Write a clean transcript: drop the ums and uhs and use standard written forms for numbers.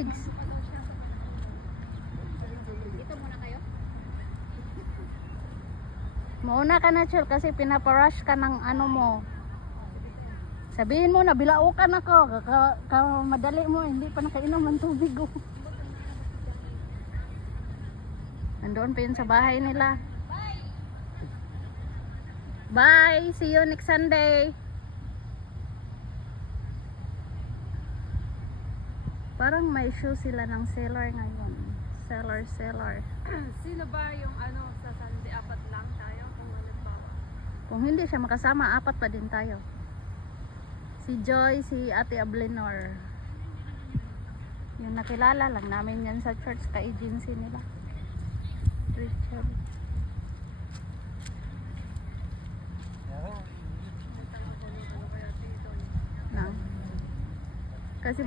Sigs. Dito muna kayo? Mauna ka na, Chel, kasi pinaparush ka ng ano mo. Sabihin mo na, bilaukan ako. Madali mo, hindi pa nakainom ng tubig. Oh. Nandoon pa yun sa bahay nila. Bye! See you next Sunday! Parang may show sila ng seller ngayon. Seller. Sino ba yung ano sa Sunday? Apat lang tayo kung halimbawa. Kung hindi siya makasama, apat pa din tayo. Si Joy, si Ate Ablenor. Yung nakilala lang namin yan sa church ka-agency nila. Richard. Na. Kasi